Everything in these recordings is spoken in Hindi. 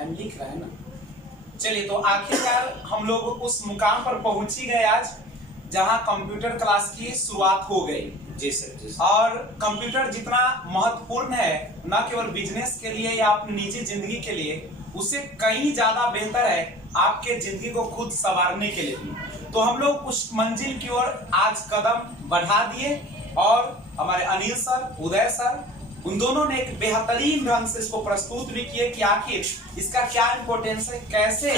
टाइम लिख रहा है ना। चलिए, तो आखिरकार हम लोग उस मुकाम पर पहुंच ही गए आज जहां कंप्यूटर क्लास की शुरुआत हो गई। जी सर। और कंप्यूटर जितना महत्वपूर्ण है न केवल बिजनेस के लिए या अपनी निजी जिंदगी के लिए, उससे कहीं ज्यादा बेहतर है आपके जिंदगी को खुद संवारने के लिए भी। तो हम लोग उस मंजिल की ओर आज कदम बढ़ा दिए और हमारे अनिल सर, उदय सर, उन दोनों ने एक बेहतरीन ढंग से इसको प्रस्तुत भी किए कि आखिर इसका क्या इंपोर्टेंस है, कैसे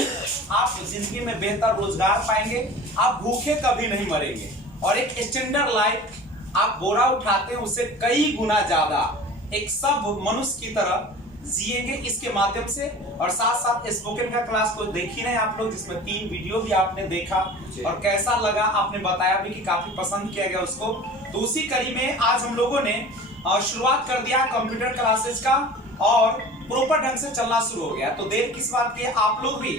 आप जिंदगी में बेहतर रोजगार पाएंगे, आप भूखे कभी नहीं मरेंगे और एक स्टैंडर्ड लाइफ आप बोरा उठाते हैं उससे कई गुना ज्यादा एक सब मनुष्य की तरह जिएंगे इसके माध्यम से। और साथ साथ स्पोकन का क्लास तो देख ही नहीं आप लोग, जिसमें 3 वीडियो भी आपने देखा और कैसा लगा आपने बताया भी कि काफी पसंद किया गया उसको। तो उसी कड़ी में आज हम लोगों ने शुरुआत कर दिया कंप्यूटर क्लासेस का और प्रॉपर ढंग से चलना शुरू हो गया। तो देर किस बात की, आप लोग भी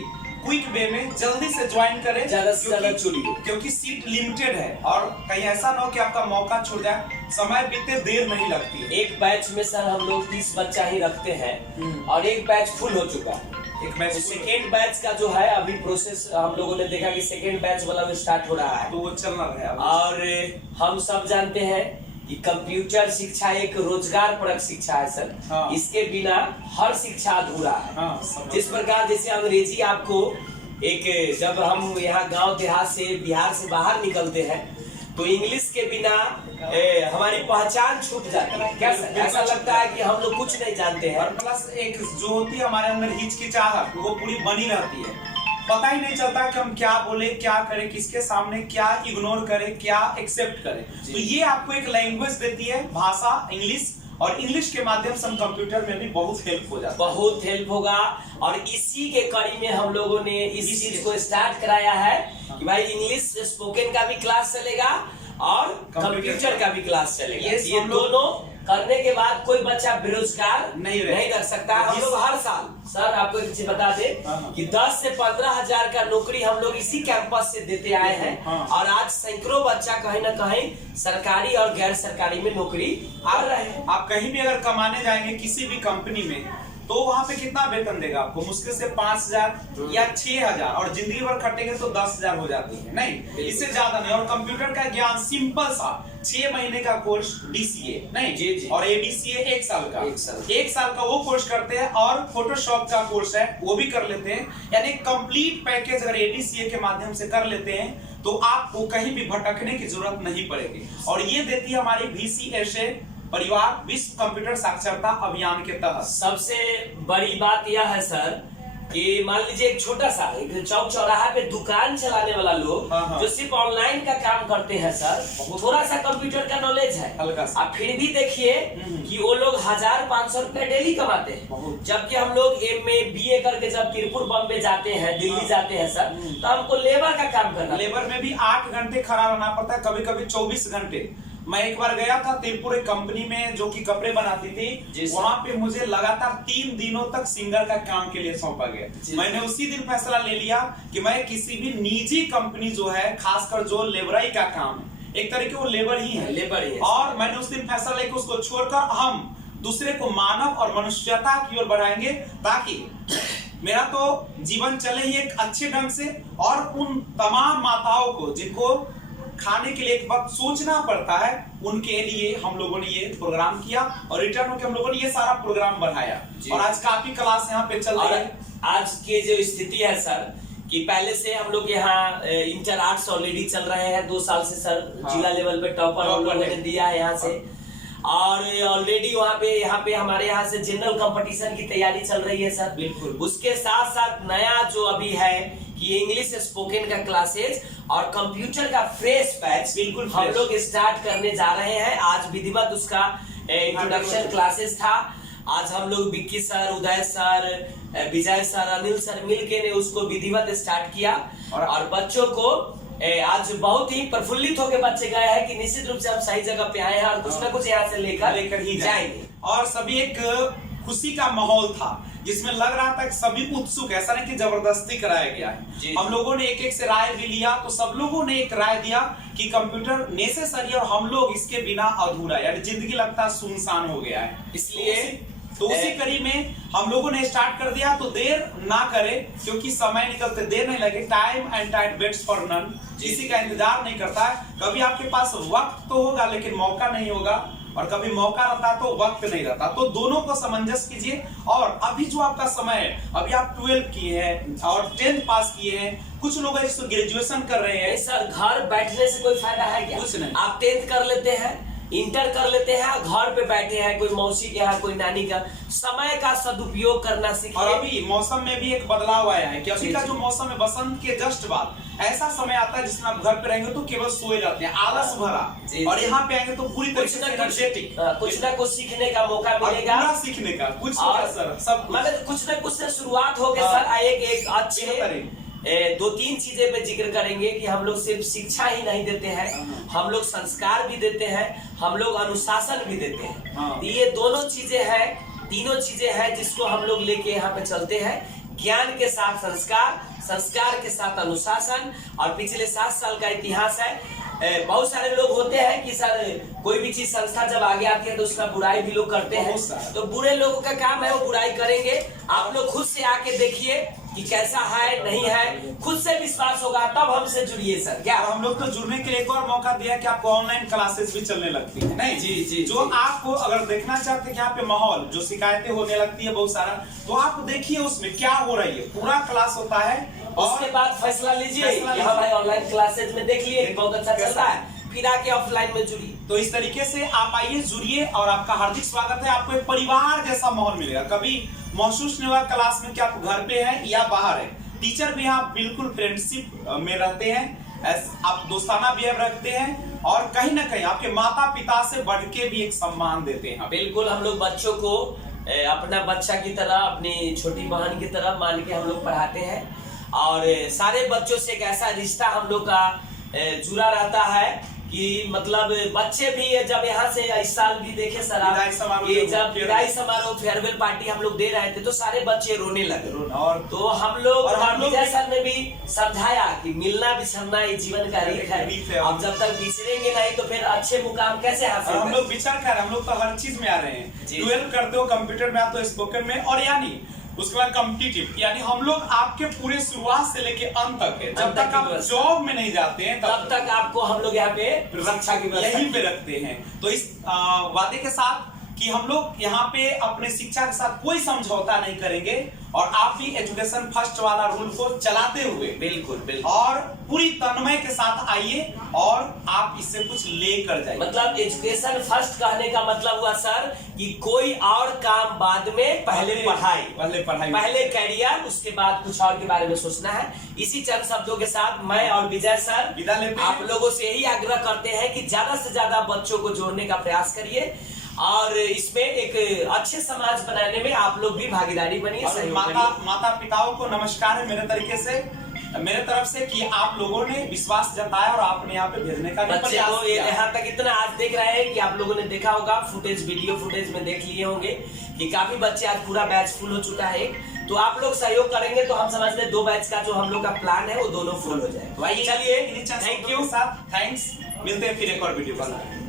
क्विक वे में जल्दी से ज्वाइन करें, ज्यादा से ज्यादा चुनिए, क्योंकि सीट लिमिटेड है और कहीं ऐसा ना हो कि आपका मौका छूट जाए। समय बीते देर नहीं लगती है। एक बैच में सर हम लोग 30 बच्चा ही रखते हैं और एक बैच फुल हो चुका है। एक बैच सेकेंड बैच का जो है अभी प्रोसेस हम लोगों ने देखा कि सेकेंड बैच वाला भी स्टार्ट हो रहा है, तो वो चल रहा है। और हम सब जानते हैं कि कंप्यूटर शिक्षा एक रोजगार परक शिक्षा है सर। हाँ। इसके बिना हर शिक्षा अधूरा है। हाँ, जिस प्रकार जैसे अंग्रेजी आपको एक, जब हम यहाँ गांव देहात से बिहार से बाहर निकलते हैं तो इंग्लिश के बिना हमारी पहचान छूट जाती है। क्या सर? ऐसा लगता है कि हम लोग कुछ नहीं जानते हैं। और प्लस एक जो होती है हमारे अंदर हिचकिचाहट, वो पूरी बनी रहती है। पता ही नहीं चलता कि हम क्या बोले, क्या करें, किसके सामने क्या इग्नोर करें, क्या एक्सेप्ट करें। तो ये आपको एक लैंग्वेज देती है, भाषा इंग्लिश, और इंग्लिश के माध्यम से हम कंप्यूटर में भी बहुत हेल्प हो जाता है। बहुत हेल्प होगा और इसी के कड़ी में हम लोगों ने इस चीज को स्टार्ट कराया है कि भाई इंग्लिश स्पोकन का भी क्लास चलेगा और कंप्यूटर का भी क्लास चलेगा। ये दोनों करने के बाद कोई बच्चा बेरोजगार नहीं रह सकता। हम लोग हर साल सर आपको एक चीज बता दे कि 10 से 15 हजार का नौकरी हम लोग इसी कैंपस से देते आए हैं और आज सैकड़ों बच्चा कहीं ना कहीं सरकारी और गैर सरकारी में नौकरी आ रहे हैं। आप कहीं भी अगर कमाने जाएंगे किसी भी कंपनी में, तो वहां पे कितना वेतन देगा आपको? मुश्किल से 5000 या 6000, और जिंदगी भर खटेंगे तो 10000 हो जाती है, नहीं इससे ज्यादा नहीं। और कंप्यूटर का ज्ञान सिंपल सा 6 महीने का कोर्स DCA नहीं जी। और ADCA 1 साल का, 1 साल का वो कोर्स करते हैं और फोटोशॉप का कोर्स है वो भी कर लेते हैं। यानी कंप्लीट पैकेज अगर ADCA के माध्यम से कर लेते हैं तो आपको कहीं भी भटकने की जरूरत नहीं पड़ेगी। और ये देती है हमारी VCSA परिवार विश्व कंप्यूटर साक्षरता अभियान के तहत। सबसे बड़ी बात यह है सर कि मान लीजिए एक छोटा सा एक चौक चौराहा पे दुकान चलाने वाला लोग जो सिर्फ ऑनलाइन का काम करते हैं सर, थोड़ा सा कंप्यूटर का नॉलेज है, आप फिर भी देखिए कि वो लोग 1000-500 रुपए डेली कमाते हैं। जबकि हम लोग MA BA करके जब तिरुपुर बॉम्बे जाते हैं, दिल्ली जाते हैं सर, तो हमको लेबर का काम करना, लेबर में भी 8 घंटे खड़ा रहना पड़ता है, कभी कभी 24 घंटे। मैं एक बार गया था तिरुपुर एक कंपनी में जो कि कपड़े बनाती थी, वहां पे मुझे लगातार 3 दिनों तक सिंगर का काम के लिए सौंपा गया। मैंने उसी दिन फैसला ले लिया कि मैं किसी भी निजी कंपनी जो है, खासकर जो लेबराई का काम है, एक तरीके वो लेबर ही है, और मैंने उस दिन फैसला लेकर उसको छोड़कर हम दूसरे को मानव और मनुष्यता की ओर बढ़ाएंगे, ताकि मेरा तो जीवन चले ही एक अच्छे ढंग से। और उन तमाम माताओं को जिनको खाने के लिए एक वक्त सोचना पड़ता है, उनके लिए हम लोगों ने ये प्रोग्राम किया और रिटर्न होकर हम लोगों ने ये सारा प्रोग्राम बढ़ाया और आज काफी क्लास यहाँ पे चल रही है। आज की जो स्थिति है सर कि पहले से हम लोग यहाँ इंटर आर्ट्स ऑलरेडी चल रहे हैं 2 साल से सर। जिला लेवल पे टॉपर हम लोगों ने दिया है यहाँ से, और ऑलरेडी यहाँ पे हमारे यहाँ से जनरल कंपटीशन की तैयारी चल रही है सर। बिल्कुल। उसके साथ साथ नया जो अभी है कि इंग्लिश स्पोकन का क्लासेज और कंप्यूटर का फ्रेश बैच बिल्कुल हम लोग स्टार्ट करने जा रहे हैं। आज विधिवत उसका इंट्रोडक्शन क्लासेस था। आज हम लोग विक्की सर, उदय सर, विजय सर, अनिल सर मिलके ने उसको विधिवत स्टार्ट किया और बच्चों को आज बहुत ही प्रफुल्लित होकर बच्चे गए हैं कि निश्चित रूप से हम सही जगह पे आए हैं और कुछ ना कुछ यहाँ से लेकर ही जाएंगे। और सभी एक खुशी का माहौल था जिसमें लग रहा था कि सभी उत्सुक, ऐसा नहीं कि जबरदस्ती कराया गया है। हम लोगों ने एक से राय भी लिया, तो सब लोगों ने एक राय दिया कि कंप्यूटर नेसेसरी और हम लोग इसके बिना अधूरा, यानी जिंदगी लगता सुनसान हो गया है। इसलिए तो उसी कड़ी में हम लोगों ने स्टार्ट कर दिया, तो देर ना करें क्योंकि समय निकलते देर नहीं लगे। Time and tide waits for none, किसी का इंतजार नहीं करता है। कभी आपके पास वक्त तो होगा लेकिन मौका नहीं होगा, और कभी मौका रहता तो वक्त नहीं रहता। तो दोनों को सामंजस्य कीजिए। और अभी जो आपका समय है, अभी आप 12 किए हैं और 10th पास किए हैं, कुछ लोग इसको ग्रेजुएशन कर रहे हैं। सर घर बैठने से कोई फायदा है क्या? कुछ नहीं। आप 10th कर लेते हैं, इंटर कर लेते हैं, घर पे बैठे हैं, कोई मौसी के यहाँ, कोई नानी का, समय का सदुपयोग करना सीखिए। और अभी मौसम में भी एक बदलाव आया है कि अभी का जो मौसम है, बसंत के जस्ट बाद ऐसा समय आता है जिसमें आप घर पे रहेंगे तो केवल सोए रहते हैं, आलस भरा। और यहाँ पे आएंगे तो पूरी तरीके से एनर्जेटिक, कुछ ना कुछ सीखने का मौका मिलेगा, पूरा सीखने का कुछ होगा सर, सब मतलब कुछ ना कुछ से शुरुआत होगी सर। एक अच्छे 2-3 चीजें पे जिक्र करेंगे कि हम लोग सिर्फ शिक्षा ही नहीं देते हैं, हम लोग संस्कार भी देते हैं, हम लोग अनुशासन भी देते हैं। ये दोनों चीजें हैं, तीनों चीजें हैं जिसको हम लोग लेके यहाँ पे चलते हैं। ज्ञान के साथ संस्कार, संस्कार के साथ अनुशासन। और पिछले 7 साल का इतिहास है। बहुत सारे लोग होते हैं कि सर कोई भी चीज संस्था जब आगे आती है तो उसका बुराई भी लोग करते हैं, तो बुरे लोगों का काम है वो बुराई करेंगे। आप लोग खुद से आके देखिए कि कैसा है नहीं है, खुद से विश्वास होगा तब हमसे जुड़िए सर। क्या हम लोग तो जुड़ने के लिए एक और मौका दिया कि आपको ऑनलाइन क्लासेस भी चलने लगती है। नहीं जी जो आपको अगर देखना चाहते हैं कि यहाँ पे माहौल जो शिकायतें होने लगती है बहुत सारा, तो आप देखिए उसमें क्या हो रही है, पूरा क्लास होता है। और उसके बाद फैसला लीजिए कि हाँ भाई ऑनलाइन क्लासेज में देख लिए बहुत अच्छा चल रहा है, फिर आके ऑफलाइन में जुड़िए। तो इस तरीके से आप आइए, जुड़िए, और आपका हार्दिक स्वागत है। आपको एक परिवार जैसा माहौल मिलेगा। कभी महसूस नहीं हुआ क्लास में कि आप घर पे हैं या बाहर है। टीचर भी आप बिल्कुल फ्रेंडशिप में रहते हैं, आप दोस्ताना बिहेव रखते हैं, और कहीं ना कहीं आपके माता पिता से बढ़ के भी एक सम्मान देते हैं। बिल्कुल, हम लोग बच्चों को अपना बच्चा की तरह, अपनी छोटी बहन की तरह मान के हम लोग पढ़ाते हैं। और सारे बच्चों से एक ऐसा रिश्ता हम लोग का जुड़ा रहता है कि मतलब बच्चे भी जब यहाँ से इस साल भी देखे सर, ये जब विदाई समारोह फेयरवेल पार्टी हम लोग दे रहे थे तो सारे बच्चे रोने लगे। और तो हम लोग विजय सर ने भी समझाया कि मिलना बिछड़ना ये जीवन का रीत है। अब जब तक बिछड़ेंगे नहीं तो फिर अच्छे मुकाम कैसे हासिल। हम लोग बिछड़ कर, हम लोग तो हर चीज में आ रहे हैं। 12 करते हो, कंप्यूटर में आते हो, स्पोकन में, और यानी उसके बाद कॉम्पिटिटिव, यानी हम लोग आपके पूरे शुरुआत से लेके अंत तक है। जब तक आप जॉब में नहीं जाते हैं तब तक आपको हम लोग यहाँ पे रक्षा की यहीं पे रखते हैं। तो इस वादे के साथ कि हम लोग यहाँ पे अपने शिक्षा के साथ कोई समझौता नहीं करेंगे, और आप भी एजुकेशन फर्स्ट वाला रूल को चलाते हुए बिल्कुल और पूरी तन्मय के साथ आइए, और आप इससे कुछ लेकर जाइए। मतलब एजुकेशन फर्स्ट कहने का मतलब हुआ सर कि कोई और काम बाद में, पहले पढ़ाई, पहले करियर, उसके बाद कुछ और के बारे में सोचना है। इसी चंद शब्दों के साथ मैं और विजय सर विदा लेते हैं। आप लोगों से यही आग्रह करते हैं कि ज्यादा से ज्यादा बच्चों को जोड़ने का प्रयास करिए, और इसमें एक अच्छे समाज बनाने में आप लोग भी भागीदारी बनिए। माता पिताओं को नमस्कार है मेरे तरफ से कि आप लोगों ने विश्वास जताया और आपने यहाँ पे भेजने का बच्चे को यहाँ तक इतना आज देख रहे हैं कि आप लोगों ने देखा होगा, वीडियो फुटेज में देख लिए होंगे कि काफी बच्चे, आज पूरा बैच फुल हो चुका है। तो आप लोग सहयोग करेंगे तो हम समझते हैं 2 बैच का जो हम लोग का प्लान है वो दोनों फुल हो जाए। चलिए, थैंक यू, थैंक्स, मिलते हैं फिर एक और वीडियो पर।